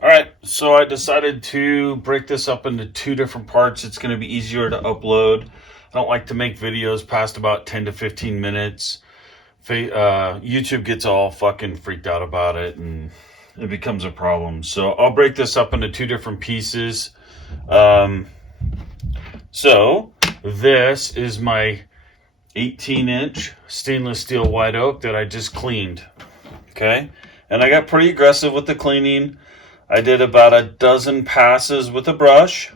Alright, so I decided to break this up into two different parts. It's going to be easier to upload. I don't like to make videos past about 10 to 15 minutes. YouTube gets all fucking freaked out about it and it becomes a problem. So I'll break this up into two different pieces. So this is my 18-inch stainless steel white oak that I just cleaned. Okay? And I got pretty aggressive with the cleaning. I did about a dozen passes with a brush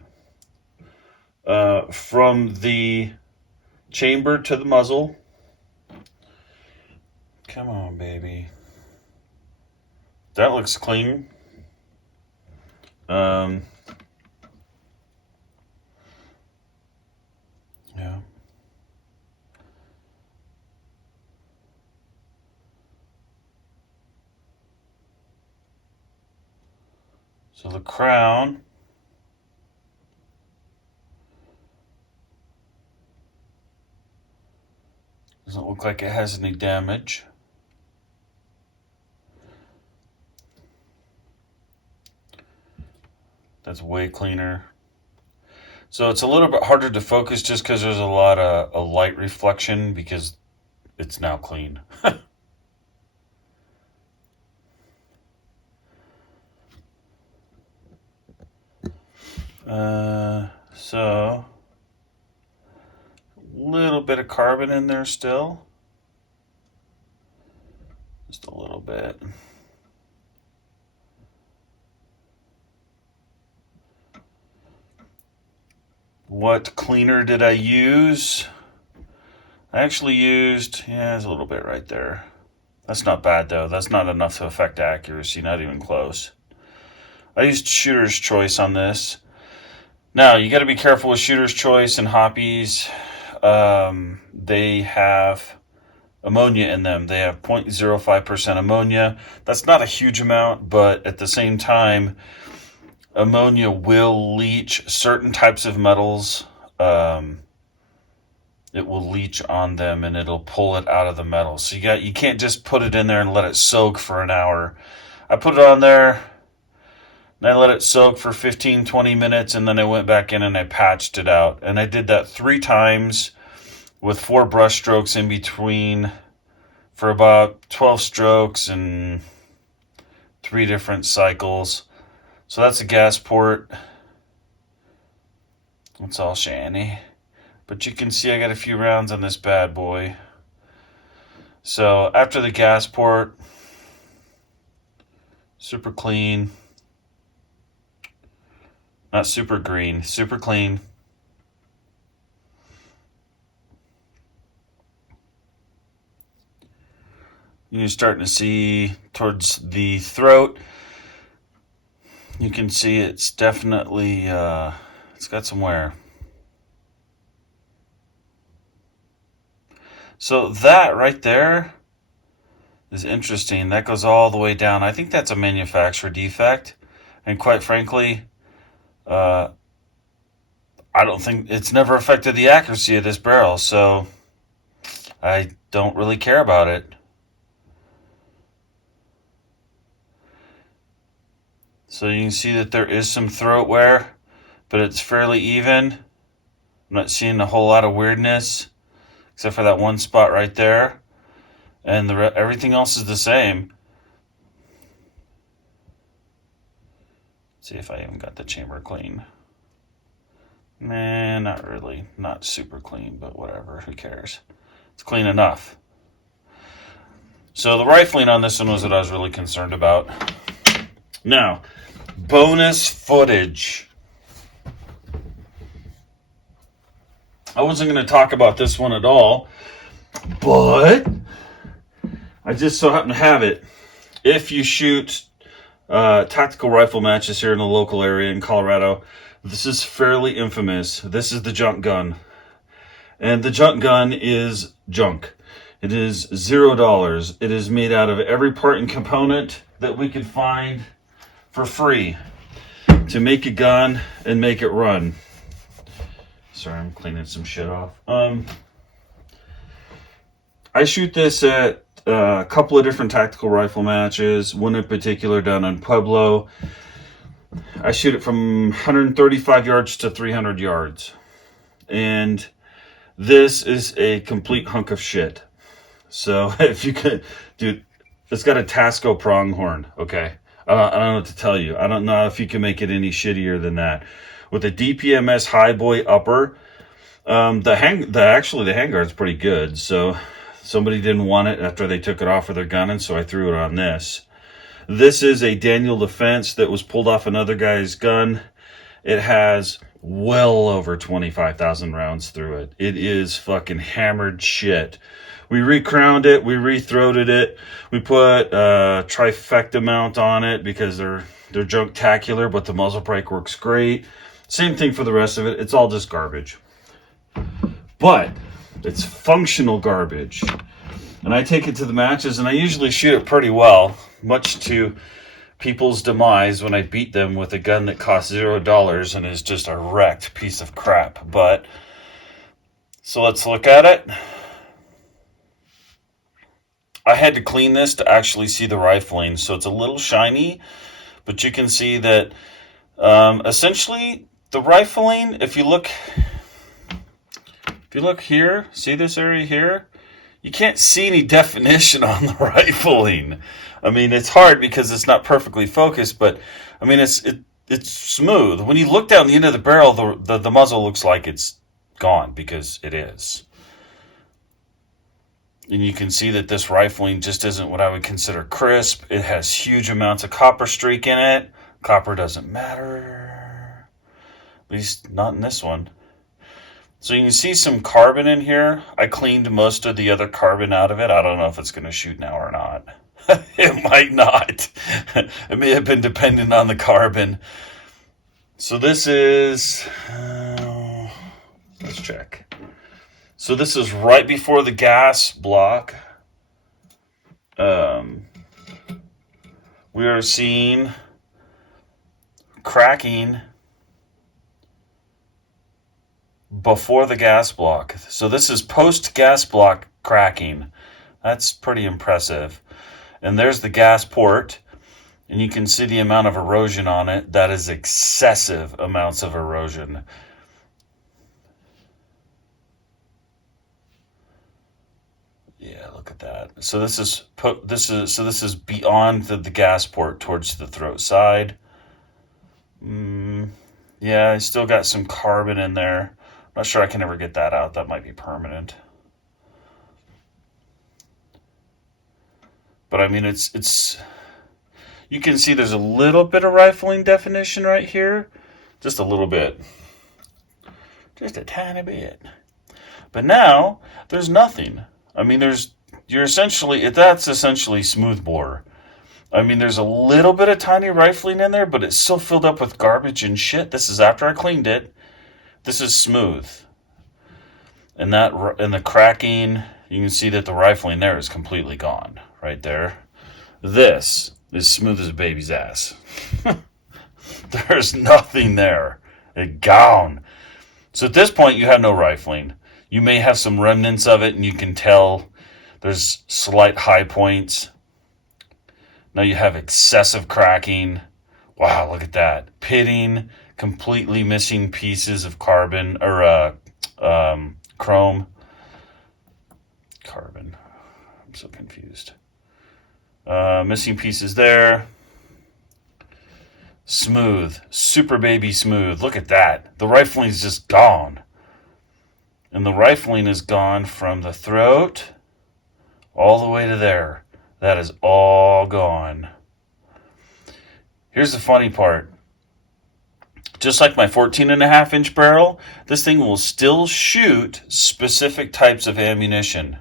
from the chamber to the muzzle. Come on, baby. That looks clean. Yeah. So the crown doesn't look like it has any damage. That's way cleaner. So it's a little bit harder to focus just because there's a lot of a light reflection because it's now clean. So a little bit of carbon in there still. Just a little bit. What cleaner did I use? I actually used, there's a little bit right there. That's not bad though. That's not enough to affect accuracy, not even close. I used Shooter's Choice on this. Now, you got to be careful with Shooter's Choice and Hoppies. They have ammonia in them. They have 0.05% ammonia. That's not a huge amount, but at the same time, ammonia will leach certain types of metals. It will leach on them and it'll pull it out of the metal. So you can't just put it in there and let it soak for an hour. I put it on there and I let it soak for 15, 20 minutes, and then I went back in and I patched it out. And I did that 3 times with 4 brush strokes in between for about 12 strokes and 3 different cycles. So that's a gas port. It's all shiny. But you can see I got a few rounds on this bad boy. So after the gas port, super clean. Not super green, super clean. You're starting to see towards the throat. You can see it's definitely, it's got some wear. So that right there is interesting. That goes all the way down. I think that's a manufacturer defect. And quite frankly, I don't think it's never affected the accuracy of this barrel, so I don't really care about it. So you can see that there is some throat wear, but it's fairly even. I'm not seeing a whole lot of weirdness, except for that one spot right there. And everything else is the same. Let's see if I even got the chamber clean. Nah, not really. Not super clean, but whatever. Who cares? It's clean enough. So the rifling on this one was what I was really concerned about. Now, bonus footage. I wasn't going to talk about this one at all, but I just so happen to have it. If you shoot tactical rifle matches here in the local area in Colorado, this is fairly infamous. This is the junk gun. And the junk gun is junk. It is $0. It is made out of every part and component that we could find for free to make a gun and make it run. Sorry, I'm cleaning some shit off. I shoot this at a couple of different tactical rifle matches, one in particular down in Pueblo. I shoot it from 135 yards to 300 yards. And this is a complete hunk of shit. So if you could, dude, it's got a Tasco pronghorn, okay? I don't know what to tell you. I don't know if you can make it any shittier than that. With a DPMS Highboy upper, the handguard's pretty good. So somebody didn't want it after they took it off of their gun, and so I threw it on this. This is a Daniel Defense that was pulled off another guy's gun. It has well over 25,000 rounds through it. It is fucking hammered shit. We recrowned it, we rethroated it, we put a trifecta mount on it because they're junk-tacular, but the muzzle brake works great. Same thing for the rest of it. It's all just garbage. But it's functional garbage. And I take it to the matches, and I usually shoot it pretty well, much to people's demise when I beat them with a gun that costs $0 and is just a wrecked piece of crap. But, so let's look at it. I had to clean this to actually see the rifling, so it's a little shiny, but you can see that essentially the rifling, if you look here, see this area here? You can't see any definition on the rifling. I mean, it's hard because it's not perfectly focused, but I mean, it's smooth. When you look down the end of the barrel, the muzzle looks like it's gone because it is. And you can see that this rifling just isn't what I would consider crisp. It has huge amounts of copper streak in it. Copper doesn't matter. At least not in this one. So you can see some carbon in here. I cleaned most of the other carbon out of it. I don't know if it's going to shoot now or not. It might not. It may have been dependent on the carbon. So this is... let's check. So this is right before the gas block. We are seeing cracking before the gas block. So this is post-gas block cracking. That's pretty impressive. And there's the gas port. And you can see the amount of erosion on it. That is excessive amounts of erosion. Yeah, look at that. So this is beyond the gas port towards the throat side. Yeah, I still got some carbon in there. I'm not sure I can ever get that out. That might be permanent. But I mean, it's you can see there's a little bit of rifling definition right here. Just a little bit. Just a tiny bit. But now there's nothing. I mean, that's essentially smooth bore. I mean, there's a little bit of tiny rifling in there, but it's still filled up with garbage and shit. This is after I cleaned it. This is smooth. And the cracking, you can see that the rifling there is completely gone right there. This is smooth as a baby's ass. There's nothing there. It's gone. So at this point, you have no rifling. You may have some remnants of it, and you can tell there's slight high points. Now you have excessive cracking. Wow, look at that. Pitting, completely missing pieces of carbon, or chrome. Carbon. I'm so confused. Missing pieces there. Smooth. Super baby smooth. Look at that. The rifling is just gone. And the rifling is gone from the throat all the way to there. That is all gone. Here's the funny part. Just like my 14.5-inch barrel, this thing will still shoot specific types of ammunition.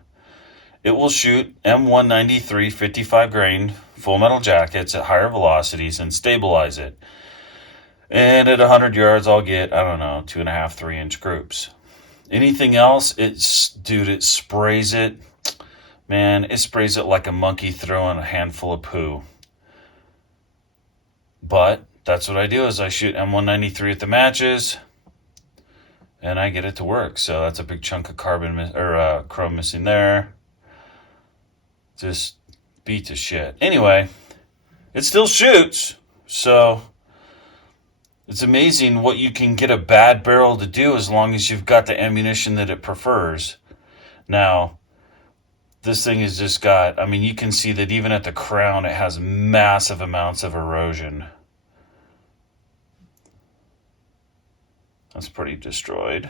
It will shoot M193 55 grain full metal jackets at higher velocities and stabilize it. And at 100 yards, I'll get, 2.5, 3-inch groups. Anything else, it sprays it. Man, it sprays it like a monkey throwing a handful of poo. But that's what I do is I shoot M193 at the matches, and I get it to work. So that's a big chunk of chrome missing there. Just beat to shit. Anyway, it still shoots. So It's amazing what you can get a bad barrel to do as long as you've got the ammunition that it prefers. Now, this thing has just got, I mean, you can see that even at the crown, it has massive amounts of erosion. That's pretty destroyed.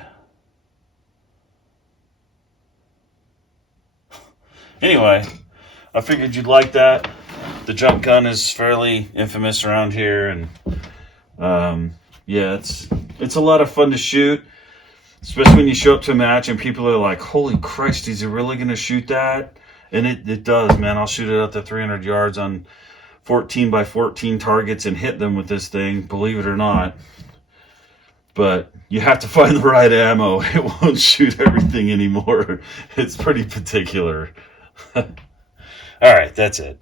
Anyway, I figured you'd like that. The jump gun is fairly infamous around here, and yeah, it's a lot of fun to shoot, especially when you show up to a match and people are like, "Holy Christ, is he really going to shoot that?" And it does, man. I'll shoot it out to 300 yards on 14 by 14 targets and hit them with this thing, believe it or not. But you have to find the right ammo. It won't shoot everything anymore. It's pretty particular. All right, that's it.